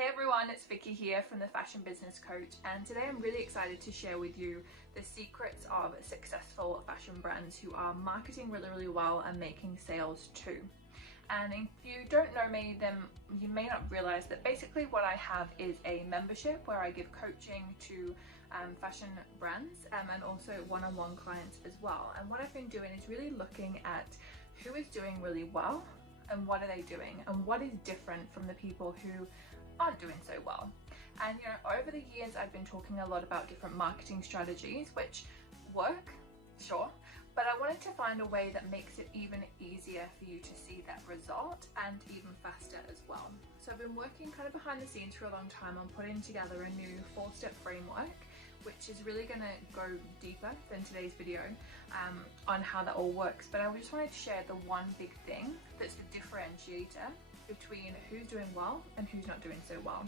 Hey everyone, it's Vicki here from the Fashion Business Coach, and today I'm really excited to share with you the secrets of successful fashion brands who are marketing really well and making sales too. And if you don't know me, then you may not realize that basically what I have is a membership where I give coaching to fashion brands and also one-on-one clients as well. And what I've been doing is really looking at who is doing really well and what are they doing and what is different from the people who aren't doing so well. And you know, over the years I've been talking a lot about different marketing strategies which work, sure, but I wanted to find a way that makes it even easier for you to see that result and even faster as well. So I've been working kind of behind the scenes for a long time on putting together a new 4-step framework, which is really going to go deeper than today's video on how that all works. But I just wanted to share the one big thing that's the differentiator between who's doing well and who's not doing so well.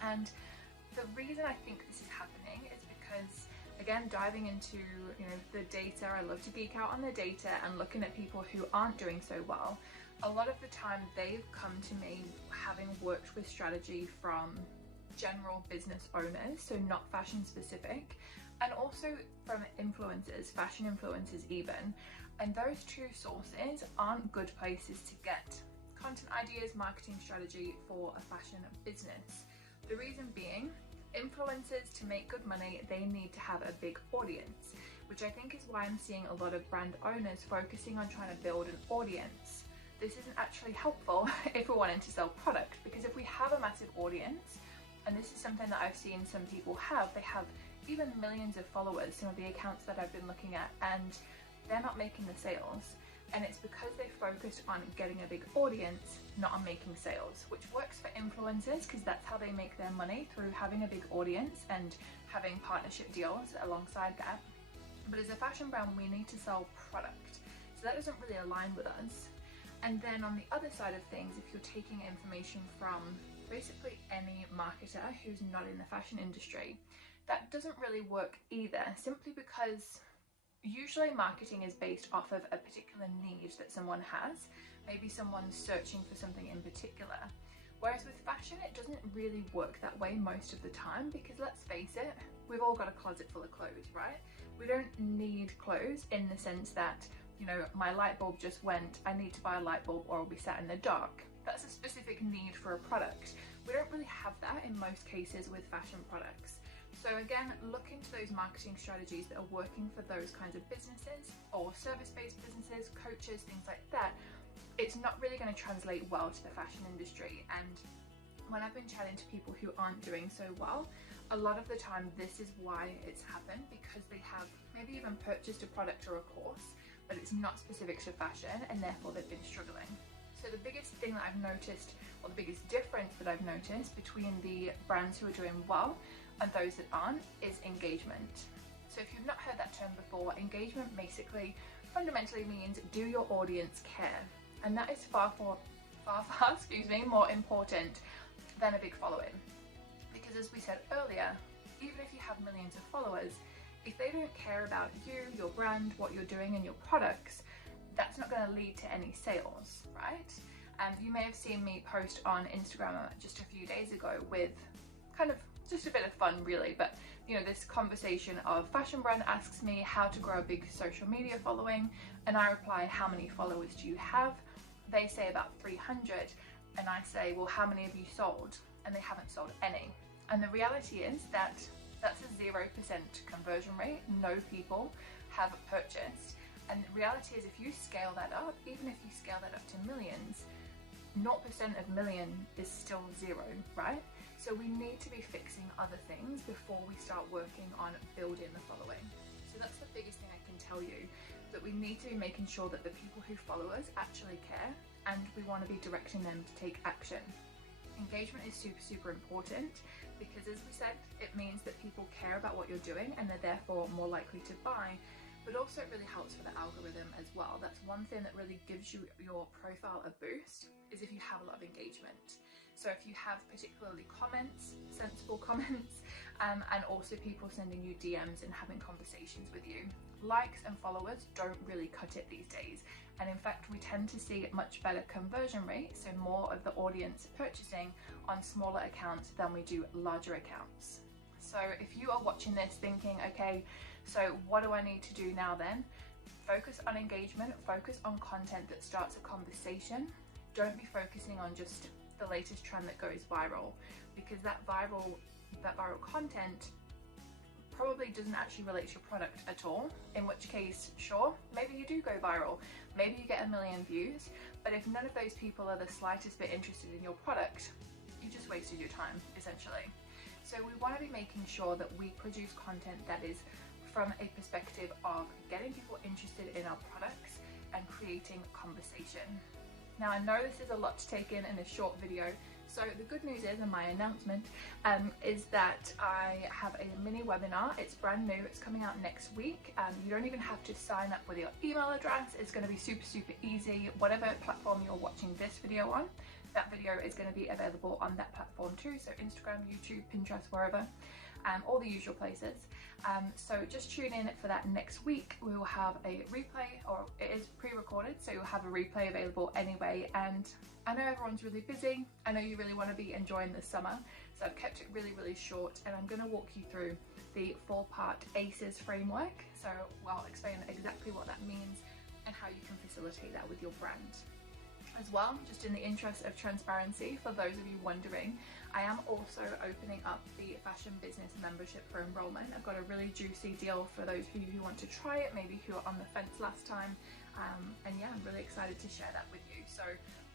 And the reason I think this is happening is because, again, diving into the data, I love to geek out on the data and looking at people who aren't doing so well. A lot of the time they've come to me having worked with strategy from general business owners, so not fashion specific, and also from influencers, fashion influencers even. And those two sources aren't good places to get content ideas, marketing strategy for a fashion business. The reason being, influencers, to make good money, they need to have a big audience, which I think is why I'm seeing a lot of brand owners focusing on trying to build an audience. This isn't actually helpful if we're wanting to sell product, because if we have a massive audience, and this is something that I've seen some people have, they have even millions of followers, some of the accounts that I've been looking at, and they're not making the sales. And it's because they focused on getting a big audience, not on making sales, which works for influencers because that's how they make their money, through having a big audience and having partnership deals alongside that. But as a fashion brand, we need to sell product. So that doesn't really align with us. And then on the other side of things, if you're taking information from basically any marketer who's not in the fashion industry, that doesn't really work either, simply because usually marketing is based off of a particular need that someone has. Maybe someone's searching for something in particular. Whereas with fashion, it doesn't really work that way most of the time, because let's face it, we've all got a closet full of clothes, right? We don't need clothes in the sense that, my light bulb just went, I need to buy a light bulb or I'll be sat in the dark. That's a specific need for a product. We don't really have that in most cases with fashion products. So again, look into those marketing strategies that are working for those kinds of businesses or service-based businesses, coaches, things like that. It's not really going to translate well to the fashion industry. And when I've been chatting to people who aren't doing so well, a lot of the time this is why it's happened, because they have maybe even purchased a product or a course, but it's not specific to fashion, and therefore they've been struggling. So the biggest thing that I've noticed, or the biggest difference that I've noticed between the brands who are doing well and those that aren't, is engagement. So if you've not heard that term before, engagement basically fundamentally means do your audience care, and that is far more important than a big following. Because as we said earlier, even if you have millions of followers, if they don't care about you, your brand, what you're doing and your products, that's not going to lead to any sales, right? And you may have seen me post on Instagram just a few days ago with kind of just a bit of fun really, but this conversation of fashion brand asks me how to grow a big social media following, and I reply, how many followers do you have? They say about 300, and I say, well, how many have you sold? And they haven't sold any. And the reality is that that's a 0% conversion rate. No people have purchased. And the reality is, if you scale that up, even if you scale that up to millions, 0% of million is still 0, right? So we need to be fixing other things before we start working on building the following. So that's the biggest thing I can tell you, that we need to be making sure that the people who follow us actually care, and we want to be directing them to take action. Engagement is super important, because as we said, it means that people care about what you're doing and they're therefore more likely to buy. But also it really helps for the algorithm as well. That's one thing that really gives you your profile a boost, is if you have a lot of engagement. So if you have particularly comments, sensible comments, and also people sending you DMs and having conversations with you. Likes and followers don't really cut it these days. and in fact we tend to see much better conversion rates, so more of the audience purchasing on smaller accounts than we do larger accounts. So if you are watching this thinking, okay, so what do I need to do now then? Focus on engagement, focus on content that starts a conversation. Don't be focusing on just the latest trend that goes viral, because that viral content probably doesn't actually relate to your product at all, in which case, sure, maybe you do go viral, maybe you get 1 million views, but if none of those people are the slightest bit interested in your product, you just wasted your time, essentially. So we want to be making sure that we produce content that is from a perspective of getting people interested in our products and creating conversation. Now, I know this is a lot to take in a short video, so the good news is, and my announcement, is that I have a mini webinar. It's brand new, it's coming out next week. You don't even have to sign up with your email address. It's going to be super, super easy. Whatever platform you're watching this video on, that video is going to be available on that platform too, so Instagram, YouTube, Pinterest, wherever, all the usual places. So just tune in for that next week. We will have a replay, or it is pre-recorded, so you'll have a replay available anyway. And I know everyone's really busy. I know you really want to be enjoying the summer, so I've kept it really, really short, and I'm going to walk you through the 4-part ACEs framework. So I'll explain exactly what that means and how you can facilitate that with your brand. As well, just in the interest of transparency, for those of you wondering, I am also opening up the Fashion Business membership for enrollment. I've got a really juicy deal for those of you who want to try it, maybe who were on the fence last time. And yeah, I'm really excited to share that with you. So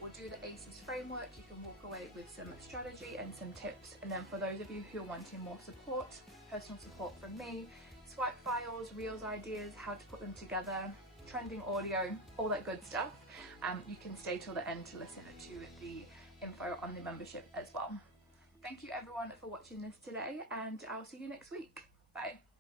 we'll do the ACEs framework. You can walk away with some strategy and some tips. And then for those of you who are wanting more support, personal support from me, swipe files, reels ideas, how to put them together, trending audio, all that good stuff, you can stay till the end to listen to the info on the membership as well. Thank you everyone for watching this today, and I'll see you next week. Bye.